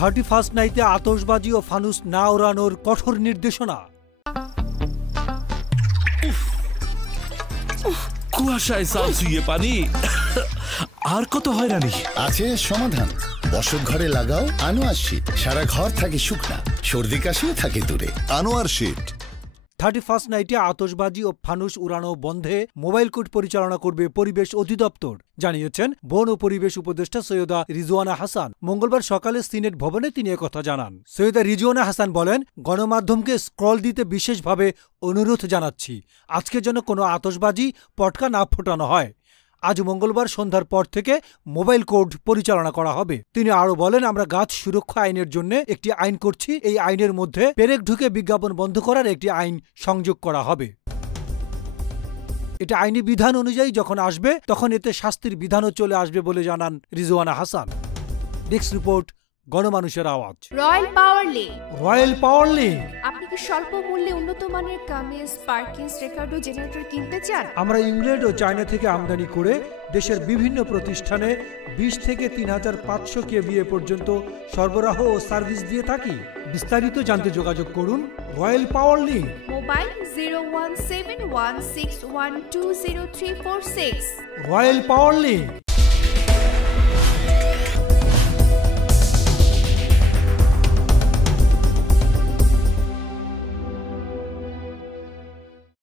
31st নাইটে আতশবাজি ও ফানুস না ওড়ানোর কঠোর নির্দেশনা। কুয়াশায় সালসুইয়ে পানি আর কত হয়রানি আছে সমাধান। বসত ঘরে লাগাও আনোয়ার শীট, সারা ঘর থাকে শুকনা, সর্দি কাশিও থাকে দূরে। আনোয়ার শীট। 31st নাইটে আতশবাজি ও ফানুস উড়ানো বন্ধে মোবাইল কোর্ট পরিচালনা করবে পরিবেশ অধিদপ্তর, জানিয়েছেন বন ও পরিবেশ উপদেষ্টা সৈয়দা রিজওয়ানা হাসান। মঙ্গলবার সকালে সিনেট ভবনে তিনি একথা জানান। সৈয়দা রিজওয়ানা হাসান বলেন, গণমাধ্যমকে স্ক্রল দিতে বিশেষভাবে অনুরোধ জানাচ্ছি, আজকে যেন কোনো আতশবাজি পটকা না ফোটানো হয়। আজ মঙ্গলবার সন্ধ্যার পর থেকে মোবাইল কোর্ট পরিচালনা করা হবে। তিনি আরো বলেন, আমরা গাছ সুরক্ষা আইনের জন্য একটি আইন করছি। এই আইনের মধ্যে পেরেক ঢুকে বিজ্ঞাপন বন্ধ করার একটি আইন সংযোগ করা হবে। এটা আইনি বিধান অনুযায়ী যখন আসবে তখন এতে শাস্তির বিধানও চলে আসবে বলে জানান রিজওয়ানা হাসান। ডেস্ক রিপোর্ট, গণমানুষের আওয়াজ। রয়্যাল পাওয়ার লিঙ্ক। রয়্যাল পাওয়ার লিঙ্ক। আপনি কি স্বল্প মূল্যে উন্নত মানের কামিজ, পার্কিংস, রেকর্ড ও জেনারেটর কিনতে চান? আমরা ইংল্যান্ড ও চায়না থেকে আমদানি করে দেশের বিভিন্ন প্রতিষ্ঠানে 20 থেকে 3500 কেভিএ পর্যন্ত সরবরাহ ও সার্ভিস দিয়ে থাকি। বিস্তারিত জানতে যোগাযোগ করুন রয়্যাল পাওয়ার লিঙ্ক। মোবাইল 017161203646। রয়্যাল পাওয়ার লিঙ্ক।